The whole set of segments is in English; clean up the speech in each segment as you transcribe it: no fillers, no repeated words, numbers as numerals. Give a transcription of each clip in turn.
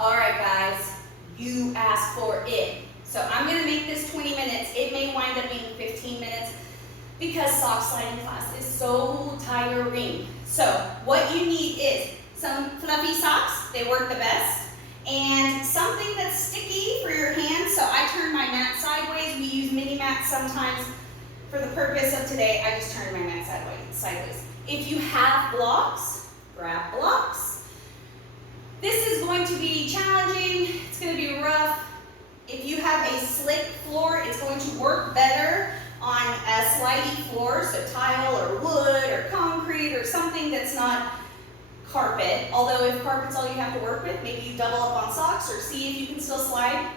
All right, guys, you asked for it. So I'm gonna make this 20 minutes. It may wind up being 15 minutes because sock sliding class is so tiring. So what you need is some fluffy socks. They work the best. And something that's sticky for your hands. So I turn my mat sideways. We use mini mats sometimes. For the purpose of today, I just turned my mat sideways. If you have blocks, grab blocks. This is going to be challenging. It's going to be rough. If you have a slick floor, it's going to work better on a slidey floor, so tile or wood or concrete or something that's not carpet. Although if carpet's all you have to work with, maybe you double up on socks or see if you can still slide.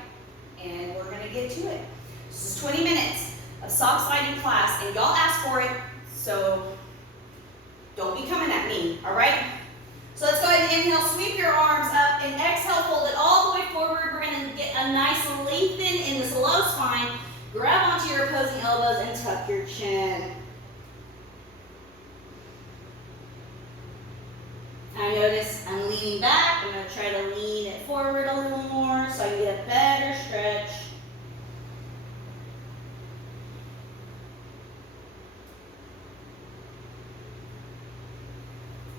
And we're going to get to it. This is 20 minutes of sock sliding class, and y'all asked for it, so don't be coming at me, all right? So let's go ahead and inhale, sweep your arms up, and exhale, fold it all the way forward. We're going to get a nice lengthen in this low spine. Grab onto your opposing elbows and tuck your chin. I notice I'm leaning back. I'm going to try to lean it forward a little more so I can get a better stretch.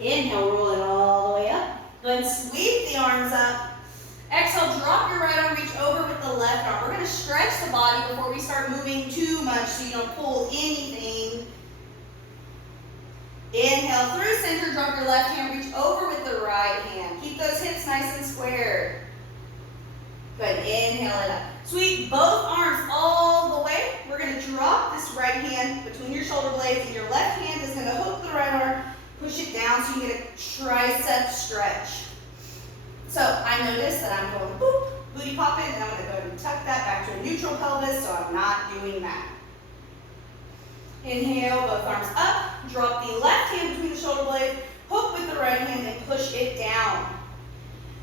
Inhale, roll it all the way up. Go ahead and sweep the arms up. Exhale, drop your right arm, reach over with the left arm. We're going to stretch the body before we start moving too much so you don't pull anything. Inhale through center, drop your left hand, reach over with the right hand. Keep those hips nice and square. Good, inhale it up. Sweep both arms all the way. We're going to drop this right hand between your shoulder blades, and your left hand is going to hook the right arm. Push it down so you get a tricep stretch. So I notice that I'm going boop, booty popping, and I'm going to go ahead and tuck that back to a neutral pelvis, so I'm not doing that. Inhale, both arms up. Drop the left hand between the shoulder blades. Hook with the right hand and push it down.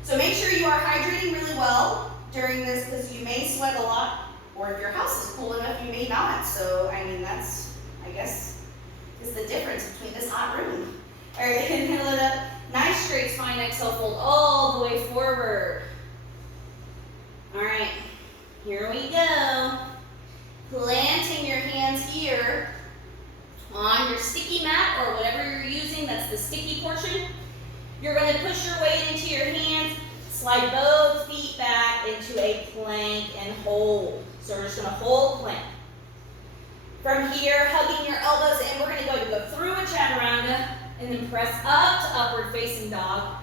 So make sure you are hydrating really well during this because you may sweat a lot, or if your house is cool enough, you may not. So, I mean, that's, I guess, is the difference between this hot room. All right, inhale it up. Nice straight spine. Exhale, fold all the way forward. All right, here we go. Planting your hands here on your sticky mat or whatever you're using, that's the sticky portion. You're going to push your weight into your hands, slide both feet back into a plank and hold. So we're just going to hold plank. From here, hugging your elbows in, we're going to go through a chaturanga and then press up to upward facing dog.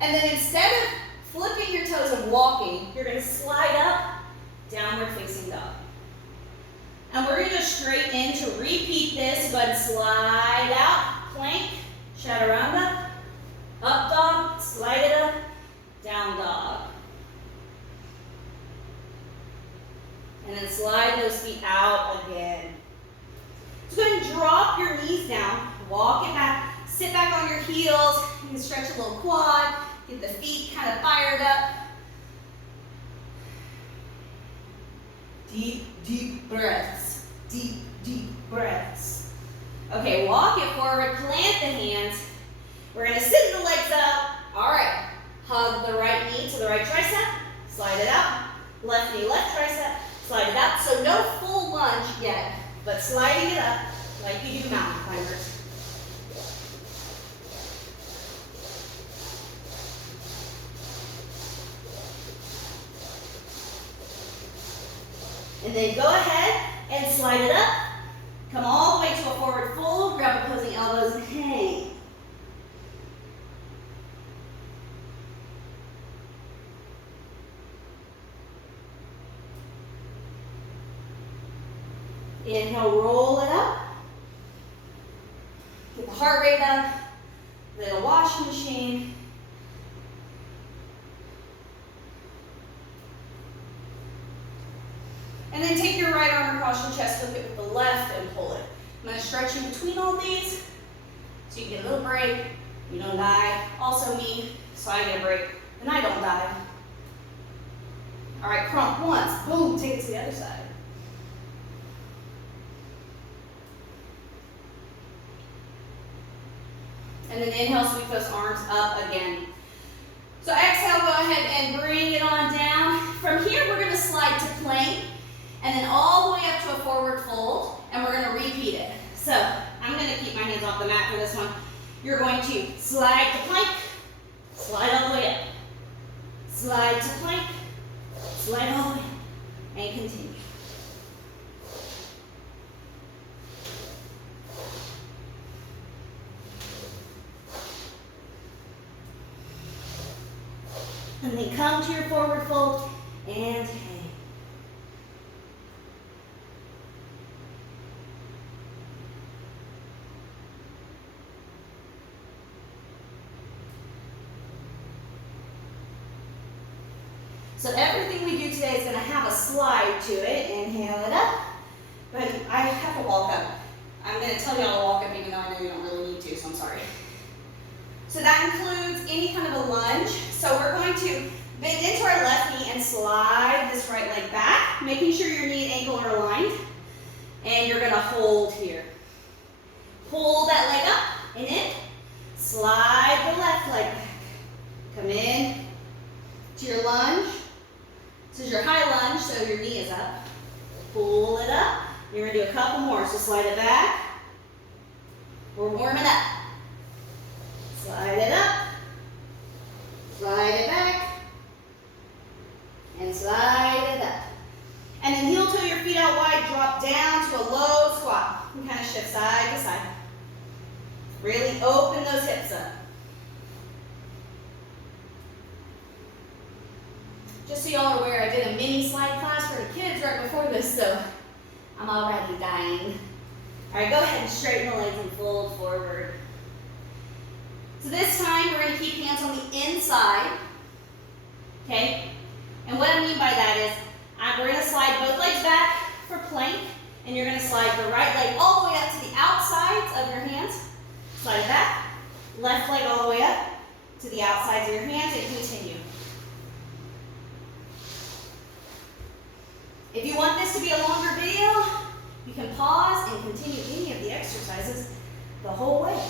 And then instead of flipping your toes and walking, you're going to slide up, downward facing dog. And we're going to go straight in to repeat this. Go ahead and slide out, plank, chaturanga, up dog, slide it up, down dog. And then slide those feet out again. So go ahead and drop your knees down, walk it back, sit back on your heels. You can stretch a little quad, get the feet kind of fired up. Deep, deep breaths. Deep, deep breaths. Okay, walk it forward, plant the hands. We're going to sit the legs up. All right, hug the right knee to the right tricep. Slide it out. Left knee, left tricep. Slide it out. So no full lunge yet, but sliding it up like you do mountain climbers. And then go ahead and slide it up. Come all the way to a forward fold. Grab opposing elbows and hang. Inhale, roll it up. Get the heart rate up. Little washing machine. And then take your right arm across your chest, hook it with the left, and pull it. I'm going to stretch in between all these so you get a little break. You don't die. Also me, so I get a break, and I don't die. All right, crump once. Boom, take it to the other side. And then inhale, sweep those arms up again. So exhale, go ahead ahead and bring it on down. From here, we're gonna slide to plank, and then all the way up to a forward fold, and we're gonna repeat it. So, I'm gonna keep my hands off the mat for this one. You're going to slide to plank, slide all the way up. Slide to plank, slide all the way up, and continue. And then come to your forward fold and hang. So everything we do today is going to have a slide to it. Inhale it up. But I have to walk up. I'm going to tell y'all to walk up even though I know you don't really need to, so I'm sorry. So that includes any kind of a lunge. So we're going to bend into our left knee and slide this right leg back, making sure your knee and ankle are aligned. And you're going to hold here. Pull that leg up and in. Slide the left leg back. Come in to your lunge. This is your high lunge, so your knee is up. Pull it up. You're going to do a couple more. So slide it back. We're warming up. Slide it up. Slide it back. And slide it up. And then heel toe your feet out wide. Drop down to a low squat. And kind of shift side to side. Really open those hips up. Just so y'all are aware, I did a mini slide class for the kids right before this, so I'm already dying. All right, go ahead and straighten the legs and fold forward. So this time, we're going to keep hands on the inside, okay? And what I mean by that is, we're going to slide both legs back for plank, and you're going to slide the right leg all the way up to the outsides of your hands. Slide it back. Left leg all the way up to the outsides of your hands, and continue. If you want this to be a longer video, you can pause and continue any of the exercises the whole way.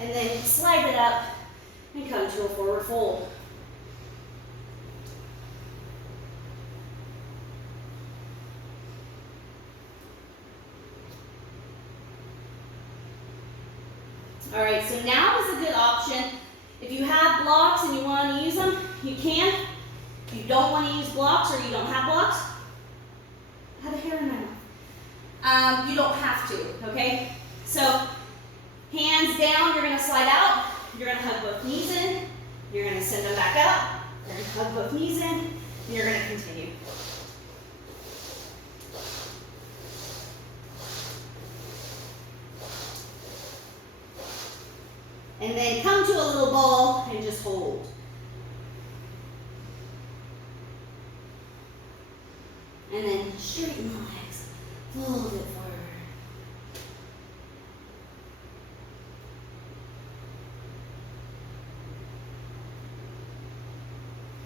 And then slide it up and come to a forward fold. All right, so now is a good option. If you have blocks and you want to use them, you can. If you don't want to use blocks or you don't have blocks, I have a hair in my mouth. You don't have to, okay? So hands down, you're going to slide out. You're going to hug both knees in. You're going to send them back up. You're going to hug both knees in. And you're going to continue. And then come to a little ball and just hold. And then straighten the legs. Fold it forward.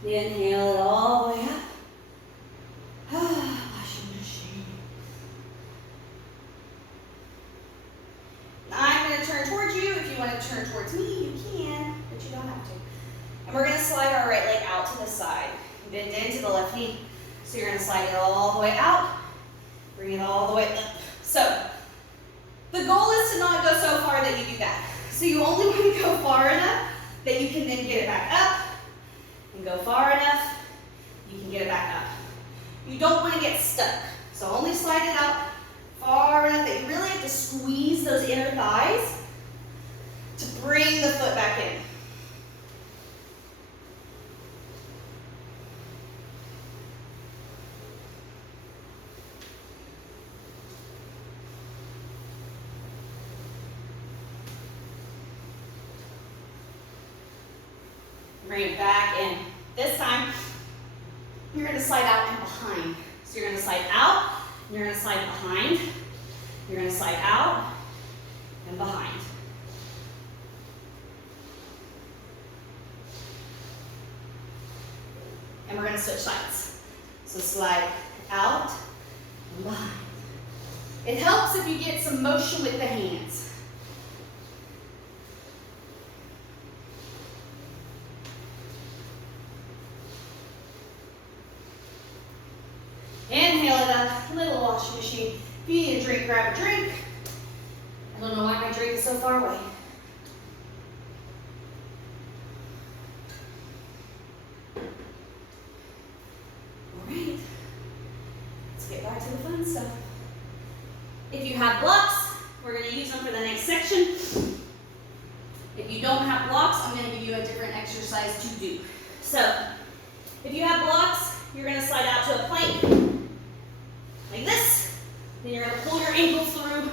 Inhale it all the way up. Washing machine. I'm going to turn towards you. If you want to turn towards me, you can, but you don't have to. And we're going to slide our right leg out to the side. Bend into the left knee. So you're going to slide it all the way out. Bring it all the way up. So the goal is to not go so far that you do that. So you only want to go far enough that you can then get it back up. And go far enough, you can get it back up. You don't want to get stuck. So only slide it out far enough that you really have to squeeze those inner thighs to bring the foot back in. Bring it back in. This time, you're going to slide out and behind. So you're going to slide out, and you're going to slide behind. You're going to slide out and behind. And we're going to switch sides. So slide out and behind. It helps if you get some motion with the hands. a little washing machine. If you need a drink, grab a drink. I don't know why my drink is so far away. All right, let's get back to the fun stuff. If you have blocks, we're going to use them for the next section. If you don't have blocks, I'm going to give you a different exercise to do. So, if you have blocks, you're going to slide out to a plank like this. Then you're going to pull your ankles through,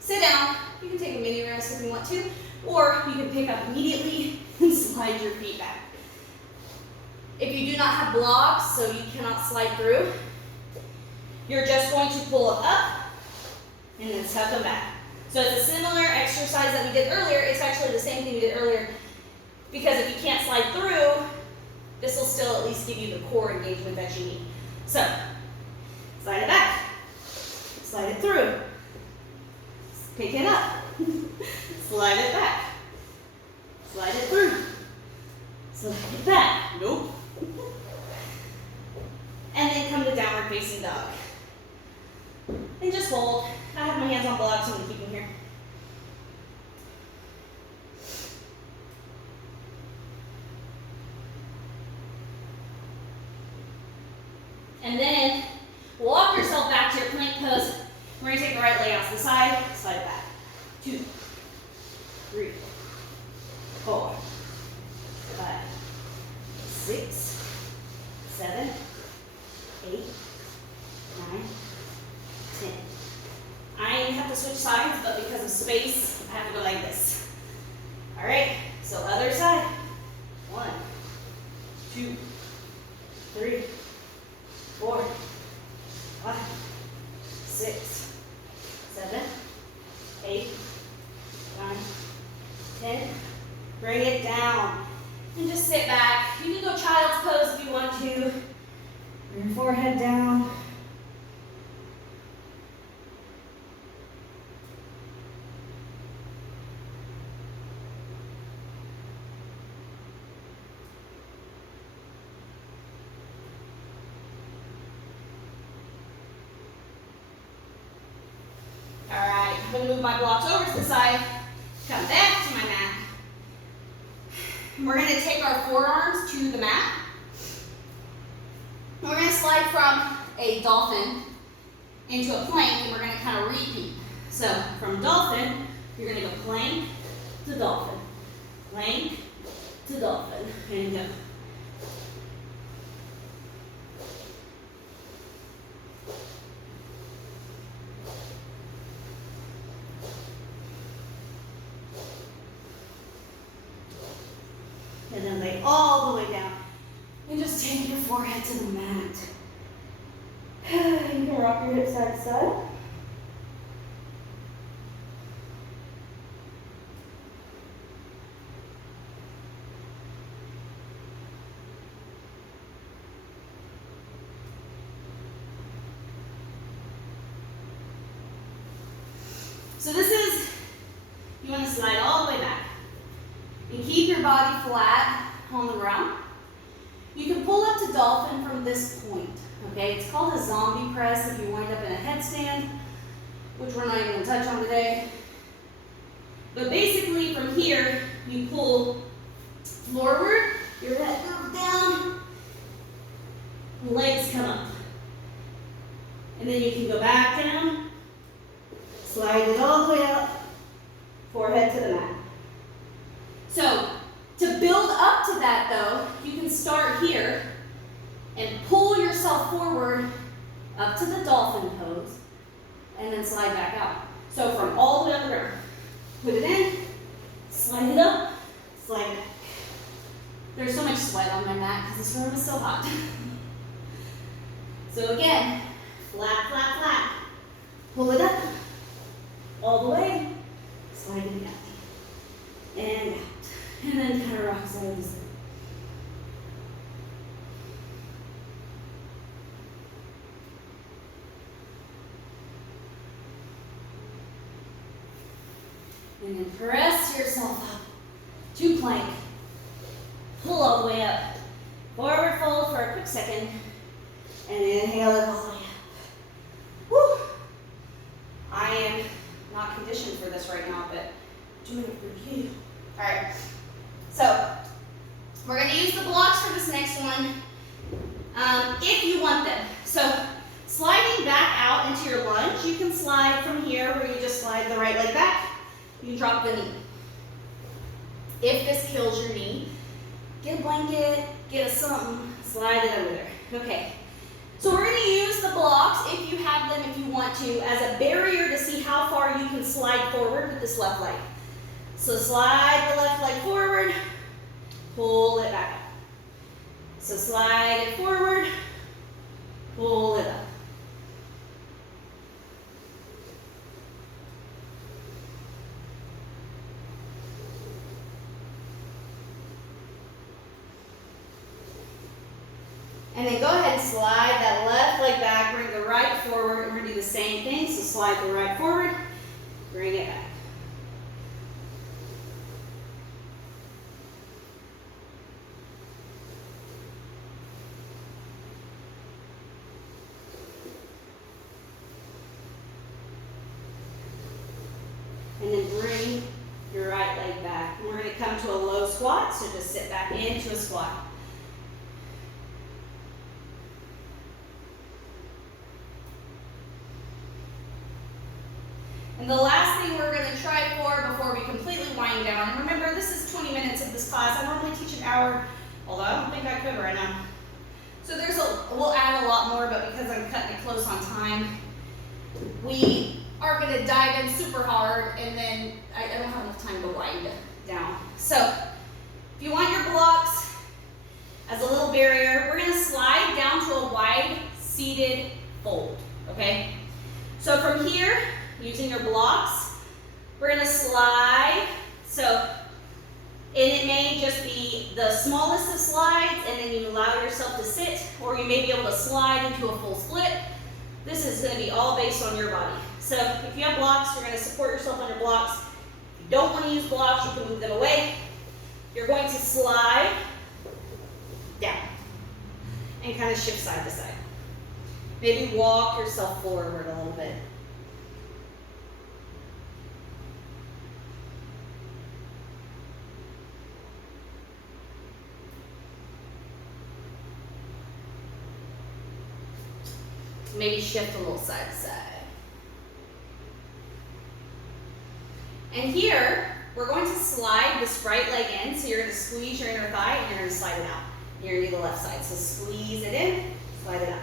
sit down. You can take a mini rest if you want to, or you can pick up immediately and slide your feet back. If you do not have blocks, so you cannot slide through, you're just going to pull up and then tuck them back. So it's a similar exercise that we did earlier. It's actually the same thing we did earlier, because if you can't slide through, this will still at least give you the core engagement that you need. So, slide it back, slide it through, pick it up, slide it back, slide it through, slide it back, nope. And then come to downward facing dog. And just hold. I have my hands on blocks, so I'm going to keep them here. And then walk yourself back to your plank pose. We're going to take the right leg out to the side, slide it back. 2, 3, 4, 5, 6, 7, 8, 9, 10. I have to switch sides, but because of space, I have to go like this. All right, so other side. 1, 2, 3, 4, 5, 6, 7, 8, 9, 10. Bring it down. And just sit back. You can go child's pose if you want to. Bring your forehead down. Alright, I'm going to move my blocks over to the side, come back to my mat. We're going to take our forearms to the mat. We're going to slide from a dolphin into a plank, and we're going to kind of repeat. So, from dolphin, you're going to go plank to dolphin, plank to dolphin, and go. And then lay all the way down. And just take your forehead to the mat. You can rock your hips side to side. So this is, you want to slide all the way back. And keep your body flat on the ground. You can pull up to dolphin from this point, okay? It's called a zombie press if you wind up in a headstand, which we're not even going to touch on today. But basically from here, you pull forward, your head goes down, legs come up. And then you can go back down, slide it all the way up, forehead to the mat. So, to build up to that though, you can start here and pull yourself forward up to the dolphin pose and then slide back out. So from all the way on the ground, put it in, slide it up, slide it back. There's so much sweat on my mat because this room is so hot. So again, flat, flat, flat. Pull it up, all the way, slide it down, and out. And then kind of rock side to side. And then press yourself up to plank. Pull all the way up. Forward fold for a quick second. And inhale it all the way up. doing it for you. All right, so we're gonna use the blocks for this next one if you want them. So sliding back out into your lunge, you can slide from here where you just slide the right leg back. You can drop the knee. If this kills your knee, get a blanket, get a something, slide it over there. Okay, so we're gonna use the blocks, if you have them, if you want to, as a barrier to see how far you can slide forward with this left leg. So slide the left leg forward, pull it back up. So slide it forward, pull it up. And then go ahead and slide that left leg back, bring the right forward, and we're gonna do the same thing. So slide the right forward, bring it back. And then bring your right leg back. And we're gonna come to a low squat, so just sit back into a squat. And the last thing we're going to try for before we completely wind down, and remember this is 20 minutes of this class. I normally teach an hour, although I don't think I could right now. So we'll add a lot more, but because I'm cutting it close on time, we are going to dive in super hard, and then I don't have enough time to wind down. So if you want your blocks as a little barrier, we're going to slide down to a wide seated fold, okay? So from here, using your blocks, we're gonna slide. And it may just be the smallest of slides, and then you allow yourself to sit, or you may be able to slide into a full split. This is gonna be all based on your body. So if you have blocks, you're gonna support yourself on your blocks. If you don't wanna use blocks, you can move them away. You're going to slide down and kind of shift side to side. Maybe walk yourself forward a little bit. Maybe shift a little side to side. And here, we're going to slide this right leg in. So you're going to squeeze your inner thigh and you're going to slide it out. You're going to do the left side. So squeeze it in, slide it out.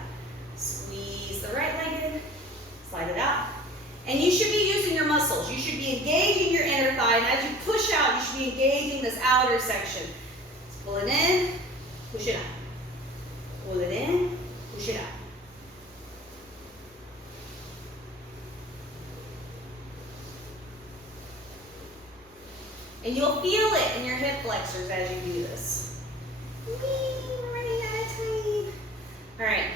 Squeeze the right leg in, slide it out. And you should be using your muscles. You should be engaging your inner thigh. And as you push out, you should be engaging this outer section. So pull it in, push it out. Pull it in, push it out. And you'll feel it in your hip flexors as you do this. We're running out of time. All right,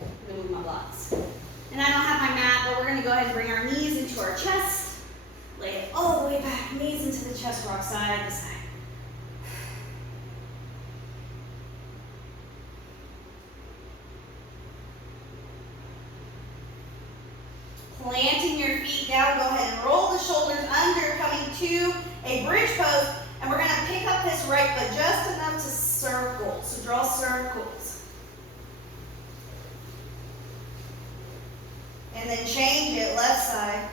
I'm gonna move my blocks. And I don't have my mat, but we're gonna go ahead and bring our knees into our chest. Lay it all the way back, knees into the chest, rock side to side. Planting your feet down, go ahead and roll the shoulders under, coming to a bridge pose, and we're going to pick up this right foot just enough to circle. So draw circles. And then change it, left side.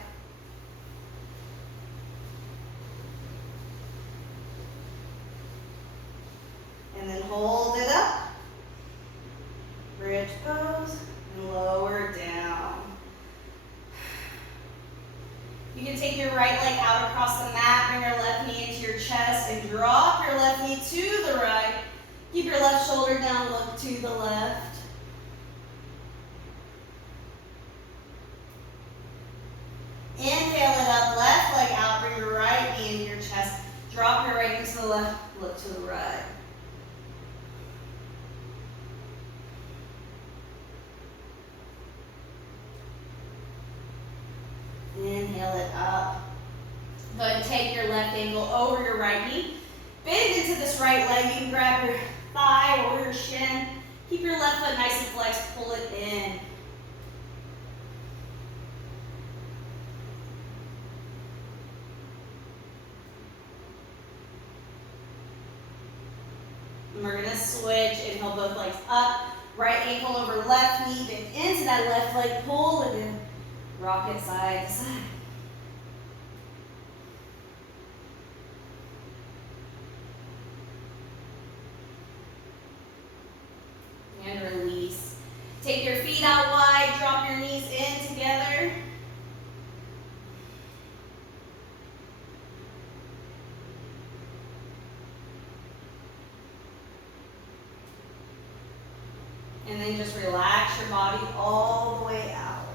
And then hold it up. Bridge pose, and lower down. You can take your right leg out across the mat, bring your left knee into your chest, and drop your left knee to the right. Keep your left shoulder down, look to the left. Inhale it up, left leg out, bring your right knee into your chest. Drop your right knee to the left, look to the right. Inhale it up. Go ahead and take your left ankle over your right knee. Bend into this right leg. You can grab your thigh or your shin. Keep your left foot nice and flexed. Pull it in. And we're gonna switch, inhale both legs up, right ankle over left knee, bend into that left leg, pull, and then rock it side to side. And release. Take your feet out wide, drop your knees in together. And then just relax your body all the way out.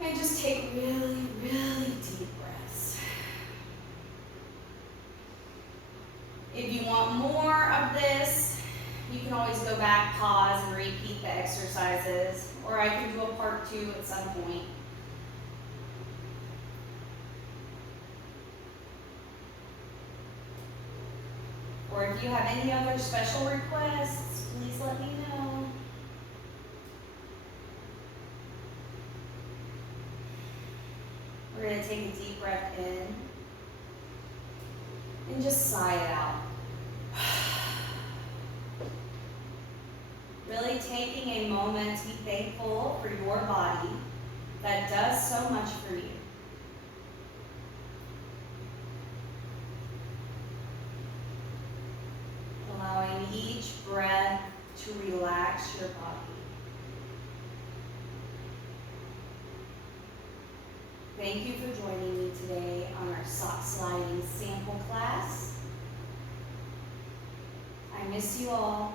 And just take really, really deep breaths. If you want more of this, you can always go back, pause, and repeat the exercises. Or I can do a part 2 at some point. Or if you have any other special requests, please let me know. We're going to take a deep breath in and just sigh it out. Really taking a moment to be thankful for your body that does so much for you. Allowing each breath to relax your body. Thank you for joining me today on our sock sliding sample class. I miss you all.